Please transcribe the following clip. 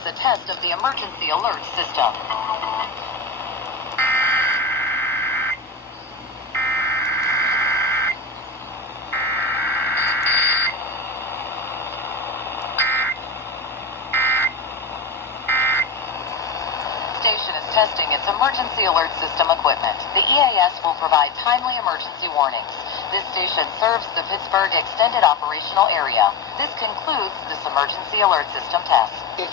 is a test of the emergency alert system. Station is testing its emergency alert system equipment. The EAS will provide timely emergency warnings. This station serves the Pittsburgh Extended Operational Area. This concludes this emergency alert system test.